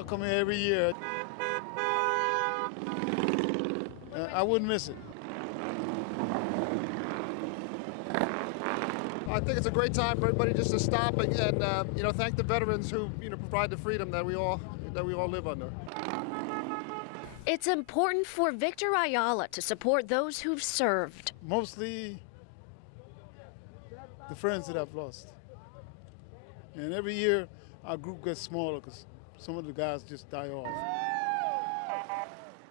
I come here every year. I wouldn't miss it. I think it's a great time for everybody just to stop and thank the veterans who provide the freedom that we all live under. It's important for Victor Ayala to support those who've served. Mostly the friends that I've lost. And every year our group gets smaller because some of the guys just die off.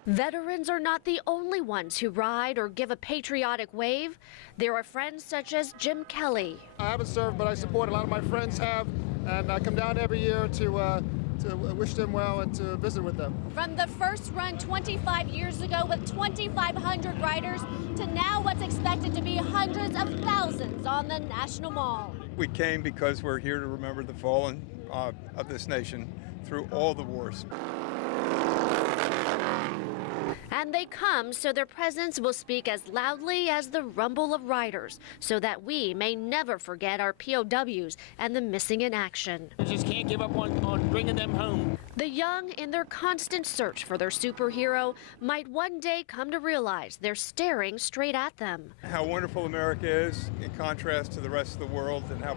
Veterans are not the only ones who ride or give a patriotic wave. There are friends such as Jim Kelly. I haven't served, but I support. A lot of my friends have, and I come down every year to wish them well and to visit with them. From the first run 25 years ago with 2,500 riders to now what's expected to be hundreds of thousands on the National Mall. We came because we're here to remember the fallen of this nation through all the wars. And they come so their presence will speak as loudly as the rumble of riders, so that we may never forget our POWs and the missing in action. We just can't give up on bringing them home. The young, in their constant search for their superhero, might one day come to realize they're staring straight at them. How wonderful America is in contrast to the rest of the world, and how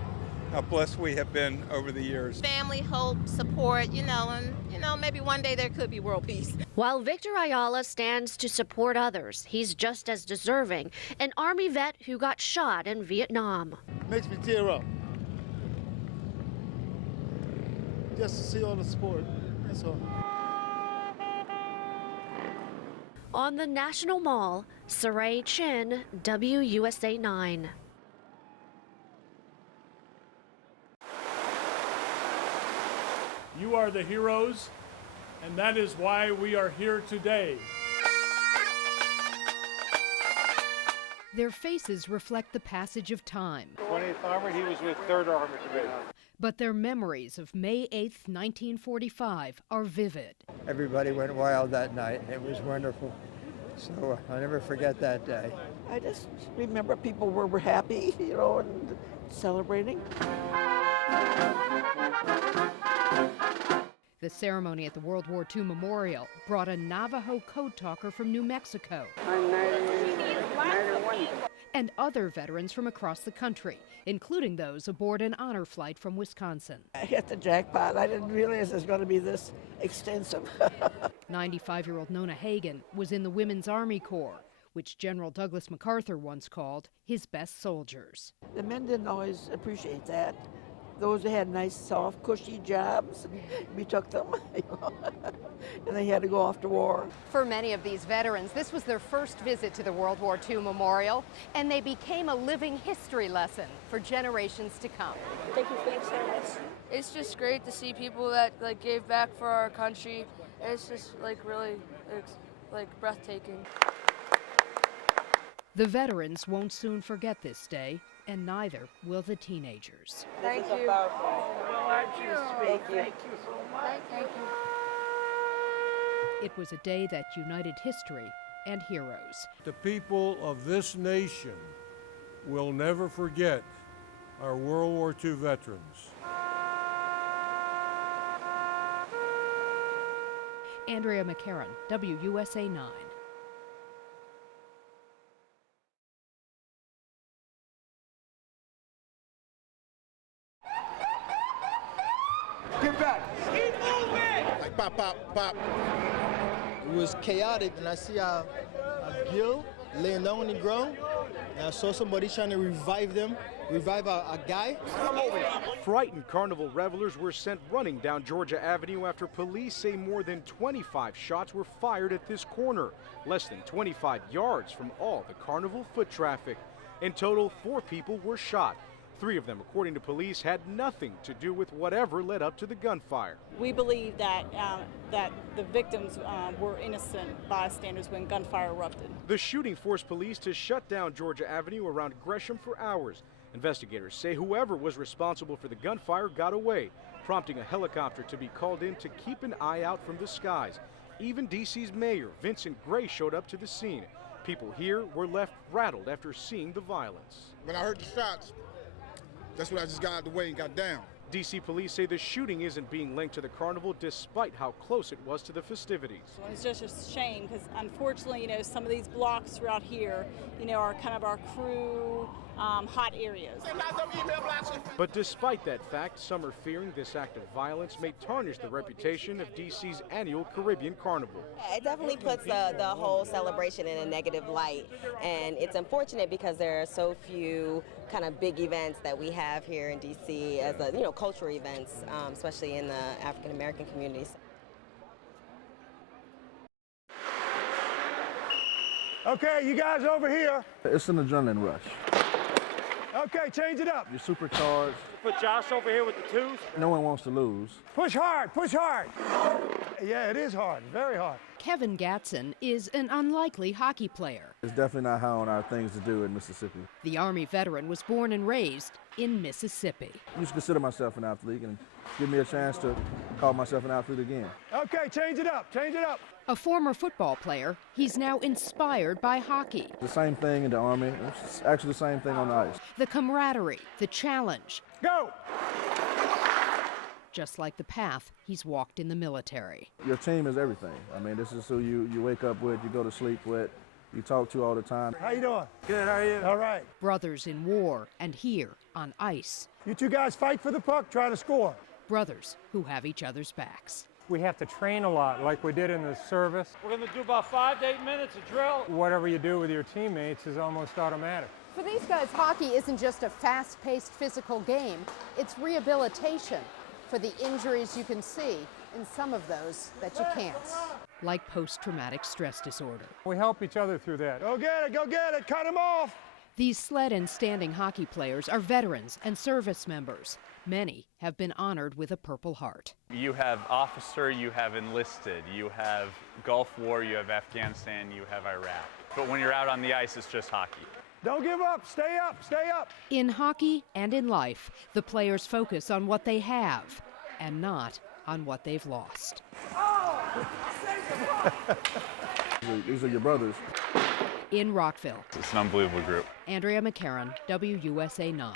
blessed we have been over the years. Family, hope, support, and maybe one day there could be world peace. While Victor Ayala stands to support others, he's just as deserving, an Army vet who got shot in Vietnam. Makes me tear up. Just to see all the support, that's all. On the National Mall, Saray Chin, WUSA 9. You are the heroes, and that is why we are here today. Their faces reflect the passage of time. 20th Armored, he was with 3rd Armored Division. But their memories of May 8th, 1945 are vivid. Everybody went wild that night. It was wonderful. So I'll never forget that day. I just remember people were happy, and celebrating. The ceremony at the World War II Memorial brought a Navajo code talker from New Mexico and other veterans from across the country, including those aboard an honor flight from Wisconsin. I hit the jackpot. I didn't realize it was going to be this extensive. 95-year-old Nona Hagen was in the Women's Army Corps, which General Douglas MacArthur once called his best soldiers. The men didn't always appreciate that. Those that had nice, soft, cushy jobs, we took them, and they had to go off to war. For many of these veterans, this was their first visit to the World War II Memorial, and they became a living history lesson for generations to come. Thank you for your service. It's just great to see people that gave back for our country. It's just really breathtaking. The veterans won't soon forget this day, and neither will the teenagers. Thank you. Thank you so much. Thank you. It was a day that united history and heroes. The people of this nation will never forget our World War II veterans. Andrea McCarran, WUSA 9. Get back! Keep moving! Like pop, pop, pop. It was chaotic, and I see a Gil laying down on the ground, and I saw somebody trying to revive a guy. Frightened carnival revelers were sent running down Georgia Avenue after police say more than 25 shots were fired at this corner, less than 25 yards from all the carnival foot traffic. In total, 4 people were shot. 3 of them, according to police, had nothing to do with whatever led up to the gunfire. We believe that the victims were innocent bystanders when gunfire erupted. The shooting forced police to shut down Georgia Avenue around Gresham for hours. Investigators say whoever was responsible for the gunfire got away, prompting a helicopter to be called in to keep an eye out from the skies. Even D.C.'s mayor, Vincent Gray, showed up to the scene. People here were left rattled after seeing the violence. When I heard the shots, that's when I just got out of the way and got down. D.C. police say the shooting isn't being linked to the carnival despite how close it was to the festivities. It's just a shame because unfortunately, some of these blocks throughout here, are kind of our crew hot areas. But despite that fact, some are fearing this act of violence may tarnish the reputation of D.C.'s annual Caribbean Carnival. It definitely puts the whole celebration in a negative light, and it's unfortunate because there are so few kind of big events that we have here in D.C. as cultural events, especially in the African American communities. Okay, you guys over here. It's an adrenaline rush. Okay, change it up. You're supercharged. Put Josh over here with the twos. No one wants to lose. Push hard, push hard. Yeah, it is hard, very hard. Kevin Gatson is an unlikely hockey player. It's definitely not high on our things to do in Mississippi. The Army veteran was born and raised in Mississippi. I used to consider myself an athlete and give me a chance to call myself an athlete again. Okay, change it up, change it up. A former football player, he's now inspired by hockey. The same thing in the Army. It's actually the same thing on the ice. The camaraderie, the challenge. Go! Just like the path he's walked in the military. Your team is everything. I mean, this is who you wake up with, you go to sleep with, you talk to all the time. How you doing? Good, how are you? All right. Brothers in war and here on ice. You two guys fight for the puck, try to score. Brothers who have each other's backs. We have to train a lot like we did in the service. We're going to do about 5 to 8 minutes of drill. Whatever you do with your teammates is almost automatic. For these guys, hockey isn't just a fast-paced physical game, it's rehabilitation for the injuries you can see and some of those that you can't. Like post-traumatic stress disorder. We help each other through that. Go get it, cut him off. These sled and standing hockey players are veterans and service members. Many have been honored with a Purple Heart. You have officer, you have enlisted, you have Gulf War, you have Afghanistan, you have Iraq. But when you're out on the ice, it's just hockey. Don't give up, stay up, stay up. In hockey and in life, the players focus on what they have and not on what they've lost. These are your brothers. In Rockville. It's an unbelievable group. Andrea McCarron, WUSA 9.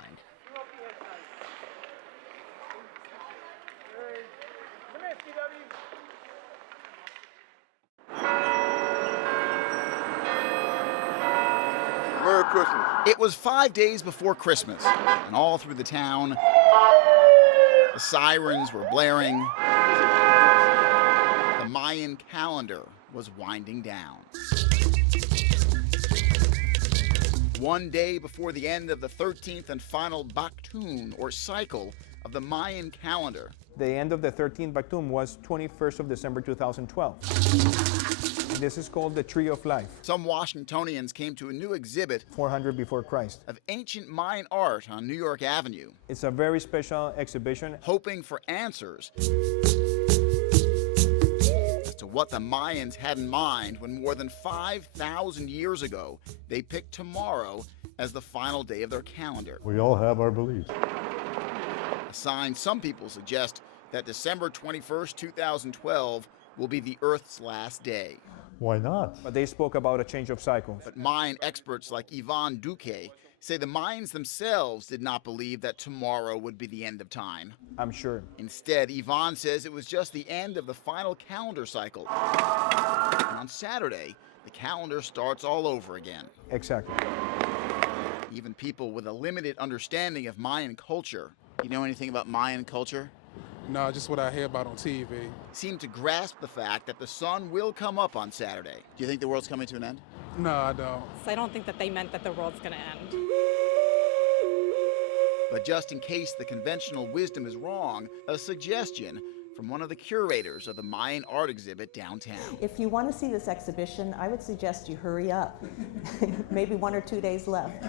Merry Christmas. It was 5 days before Christmas, and all through the town, the sirens were blaring. The Mayan calendar was winding down. One day before the end of the 13th and final Baktun, or cycle, of the Mayan calendar. The end of the 13th Baktun was 21st of December 2012. This is called the Tree of Life. Some Washingtonians came to a new exhibit 400 before Christ of ancient Mayan art on New York Avenue. It's a very special exhibition. Hoping for answers as to what the Mayans had in mind when more than 5,000 years ago they picked tomorrow as the final day of their calendar. We all have our beliefs. A sign some people suggest that December 21st, 2012 will be the Earth's last day. Why not? But they spoke about a change of cycle. But Mayan experts like Ivan Duque say the Mayans themselves did not believe that tomorrow would be the end of time. I'm sure. Instead, Ivan says it was just the end of the final calendar cycle. And on Saturday, the calendar starts all over again. Exactly. Even people with a limited understanding of Mayan culture. You know anything about Mayan culture? No, just what I hear about on TV. Seem to grasp the fact that the sun will come up on Saturday. Do you think the world's coming to an end? No, I don't. So I don't think that they meant that the world's going to end. But just in case the conventional wisdom is wrong, a suggestion from one of the curators of the Mayan art exhibit downtown. If you want to see this exhibition, I would suggest you hurry up. Maybe 1 or 2 days left.